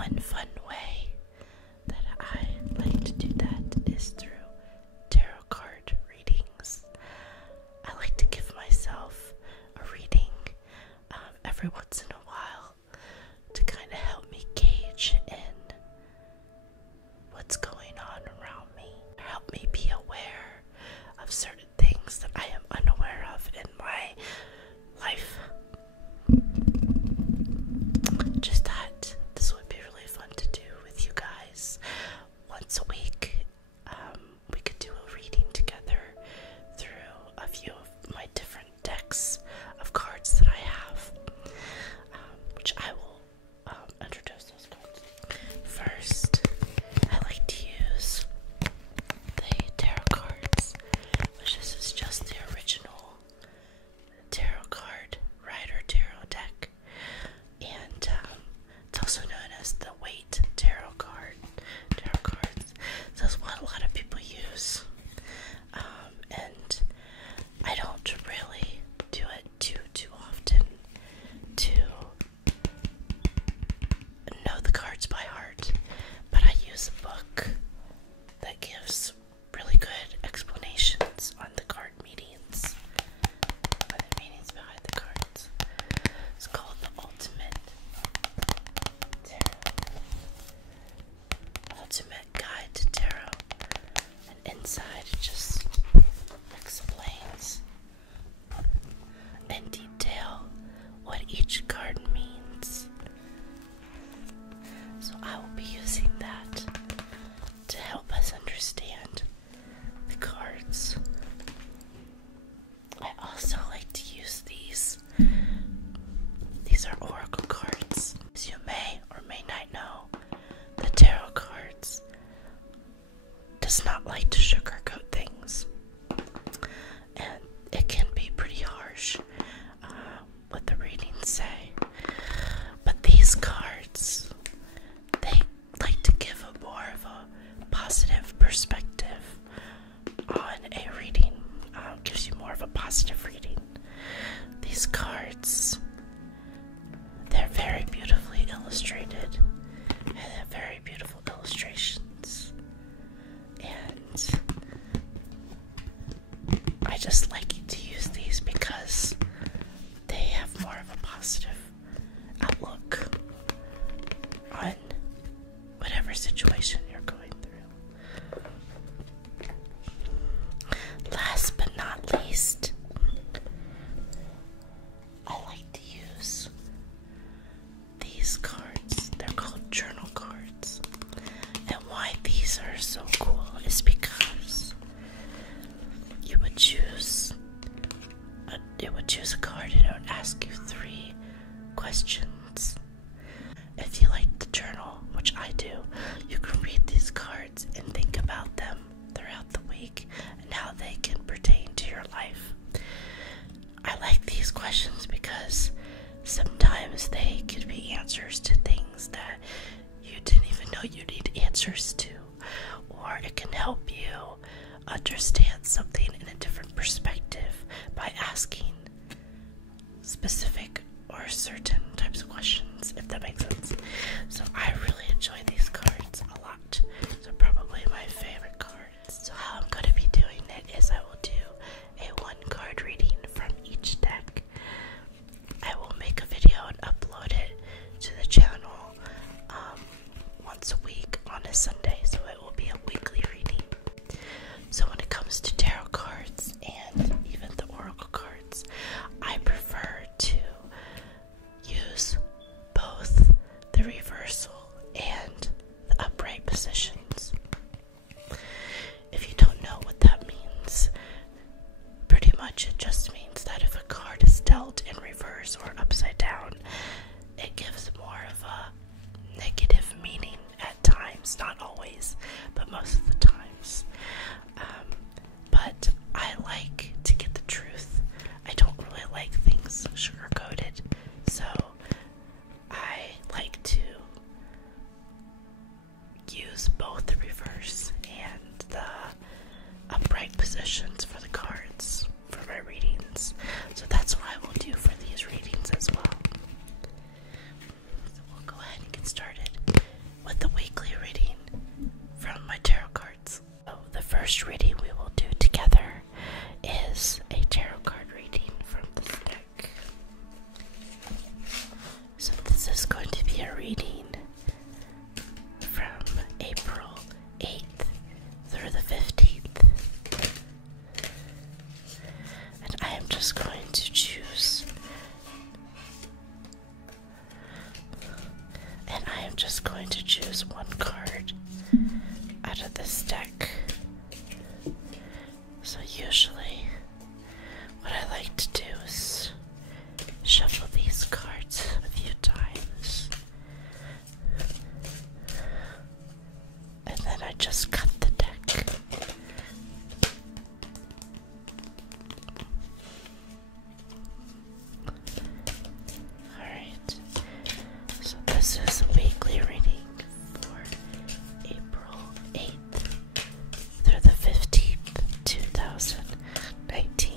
one fun way that I like to do that is through tarot card readings. I like to give myself a reading every once in a while to kind of help me gauge in what's going on around me, or help me be aware of certain things that I am unaware of in my life. Just that this would be really fun to do with you guys once a week. We could do a reading together through a few of my different decks of cards that I have, which I will introduce those cards. First, I like to use the tarot cards, which this is just the original tarot card Rider Tarot deck, and it's also known as the Weight Tarot cards. So that's what a lot of people use, and I don't really do it too often to know the cards by heart, but I use a book that gives really good explanations on the card meanings, behind the cards. It's called the Ultimate Guide to Tarot, and inside it just explains in detail what each card means. So I will be using that to help us understand the cards. I also like to use these. These are oracle cards. As you may or may not know, the tarot cards does not like to sugarcoat things, and it can be pretty harsh what the readings say. But these cards, they like to give a more of a positive perspective on a reading. Gives you more of a positive reading. These cards, they're very beautifully illustrated, and they're very beautiful illustrations, and I just like to use these because they have more of a positive outlook on whatever situation you're going through. Last but not least, I like to use these cards. They're called journal cards. And why these are so cool is because you would choose a card and it would ask you 3 questions. If you like the journal, which I do, you can read these cards and think about them throughout the week and how they can pertain to your life. I like these questions because sometimes they could be answers to things that you didn't even know you need answers to, or it can help you understand something in a different perspective by asking specific or certain types of questions, if that makes sense. So I really enjoy these cards a lot. They're probably my favorite cards. So how I'm going to be doing it is I will do a 1-card reading from each deck. I will make a video and upload it to the channel once a week on a Sunday, so it will be a weekly reading. So when it comes to tarot cards and even the oracle cards, I prefer to use both the reversal and the upright positions. If you don't know what that means, pretty much it just means that if a card is dealt in reverse or upside down, it gives more of a negative meaning at times, not always, but most of the times. But I like to get the truth. I don't really like things sugar-coated, so I like to use both the reverse and the upright positions for the cards for my readings. So that's what I will do for these readings as well. So we'll go ahead reading from April 8th through the 15th. And I am just going to choose. And I am just going to choose one card out of this deck. So usually what I like to do is shuffle these cards a few times. And then I just cut the deck. Alright, so this is a weekly reading for April 8th through the 15th, 2019.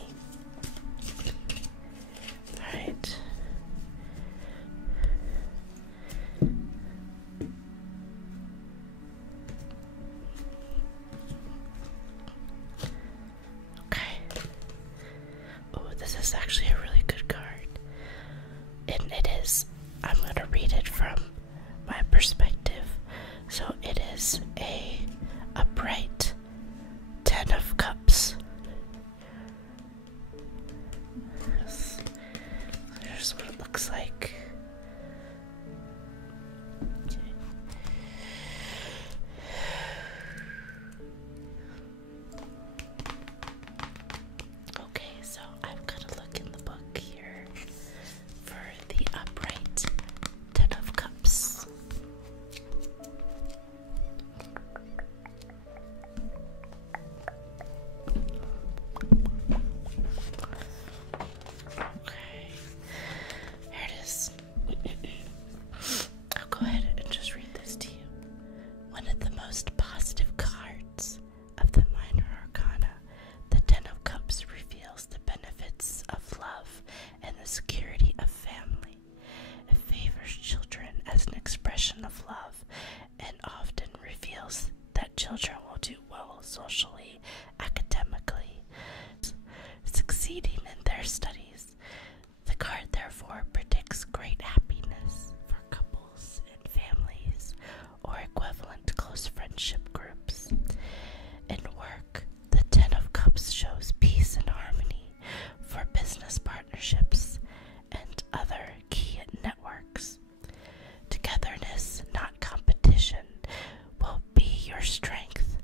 Alright. Okay. Oh, this is actually a really good card. And it is, I'm going to read it from my perspective. So it is a bright 10 of Cups. Here's what it looks like. Okay, so I've got to look in the book here for the upright 10 of Cups. Okay, here it is. I'll go ahead and just read this to you. One of the most positive cards of the minor arcana, the 10 of Cups reveals the benefits of love and the security of family. It favors children as an expression of love and often reveals that children will do well socially, academically, succeeding in their studies. The card therefore predicts great happiness for couples and families or equivalent close friendship groups. In work, the 10 of Cups shows peace and harmony for business partnerships and other key networks. Togetherness, not competition, will be your strength.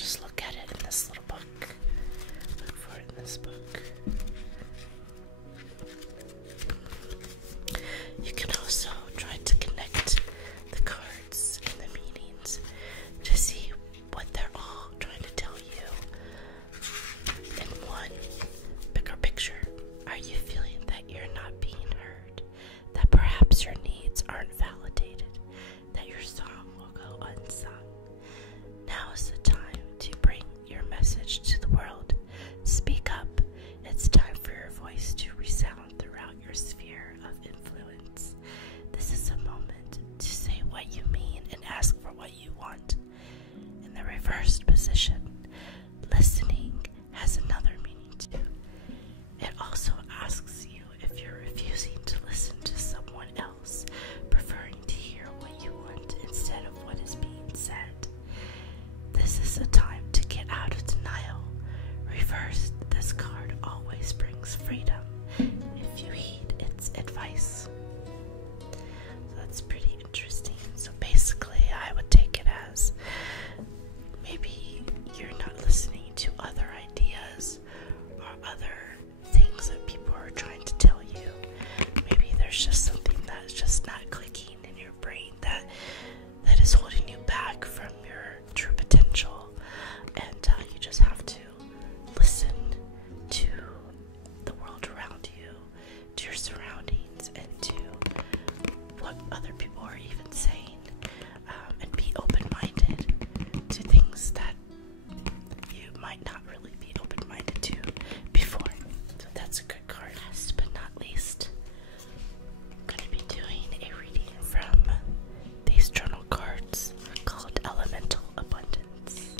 just look at it in this little book. Look for it in this book. You can also try to connect the cards and the meanings to see what they're all trying to tell you in one bigger picture. Are you feeling that you're not being heard? That perhaps your needs aren't validated? That your song will go unsung? Now is the time to bring your message to the world. Speak up. It's time for your voice to resound throughout your sphere of influence. This is a moment to say what you mean and ask for what you want. In the reversed position, listening has another meaning too. It also asks you if you're refusing to listen to someone else, preferring to hear what you want instead of what is being said. This is a time to get out of denial. Reversed, this card always brings freedom if you heed its advice. So that's pretty interesting. So basically, I would take it as maybe you're not listening to other ideas or other things that people are trying to tell you. Maybe there's just something that's just not clicking in your brain that is holding you back from your true potential, and you just have to listen to the world around you, to your surroundings, and to what other people are even saying, and be open-minded to things that you might not really be open-minded to before. So that's a good card. Last but not least, I'm going to be doing a reading from these journal cards called Elemental Abundance.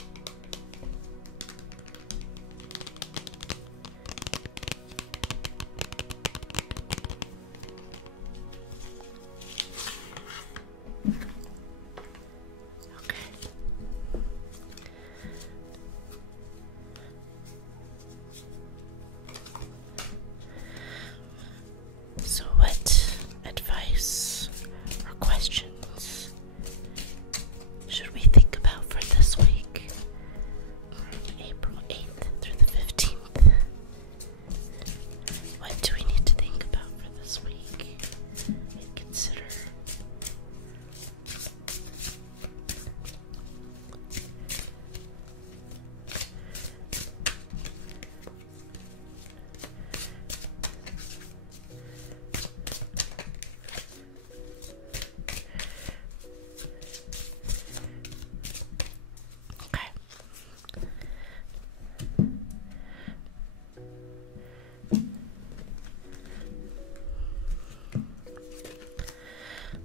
So what advice or questions should we think about for this week, from April 8th through the 15th? What do we need to think about for this week and consider?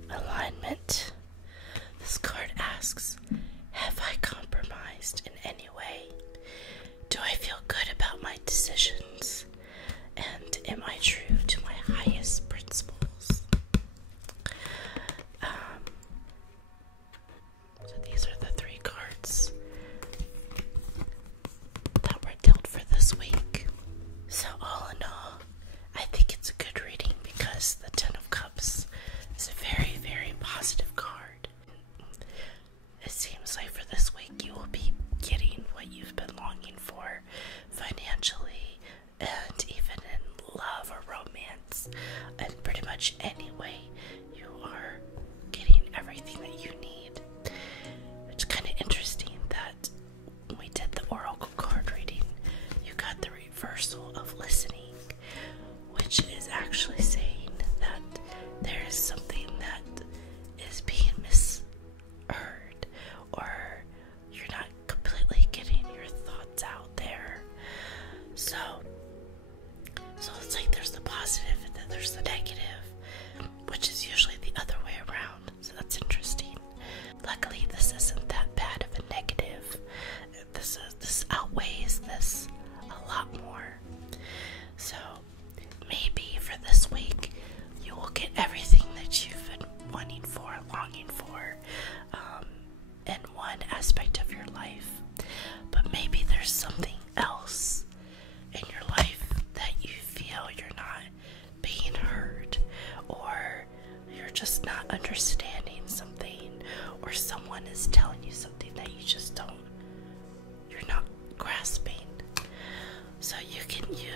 Alignment. This card asks, have I compromised in any way? Do I feel good about my decisions? And am I true to my highest principles? So these are the three cards that were dealt for this week. So all in all, I think it's a good reading because the Ten of Cups is a very, very positive card. It seems like for this week you will be getting what you've been longing for financially and even in love or romance. And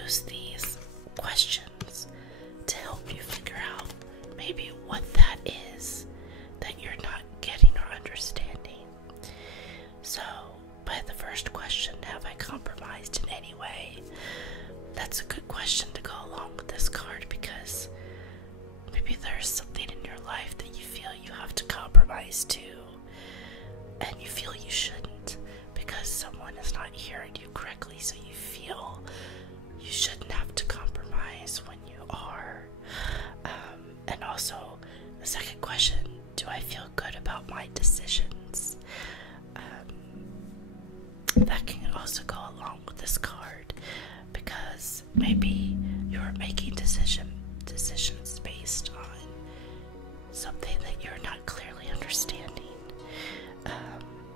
use these questions to help you figure out maybe what that is that you're not getting or understanding. So, by the first question, have I compromised in any way? That's a good question to go along with this card, because maybe there's something in your life that you feel you have to compromise to, and you feel you shouldn't because someone is not hearing you correctly, so you feel you shouldn't have to compromise when you are. And also, the second question, do I feel good about my decisions? That can also go along with this card, because maybe you're making decisions based on something that you're not clearly understanding.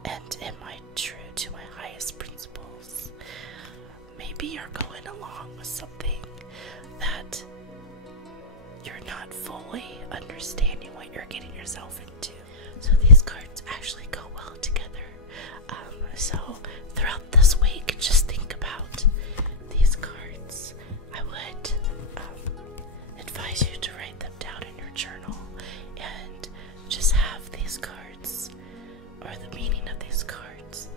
And am I true to my highest principles? Maybe you're going along with something that you're not fully understanding what you're getting yourself into. So these cards actually go well together. So throughout this week, just think about these cards. I would advise you to write them down in your journal and just have these cards, or the meaning of these cards,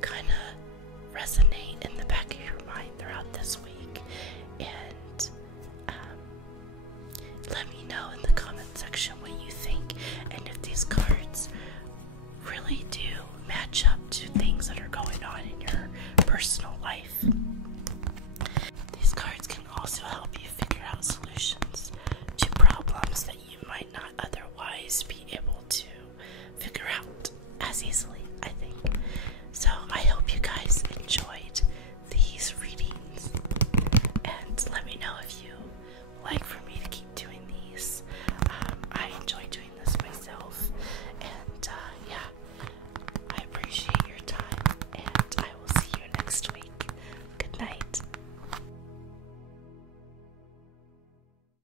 kind of resonate in the back of your mind throughout this week. And let me know in the comment section what you think, and if these cards really do match up to things that are going on in your personal life. These cards can also help you figure out solutions to problems that you might not otherwise be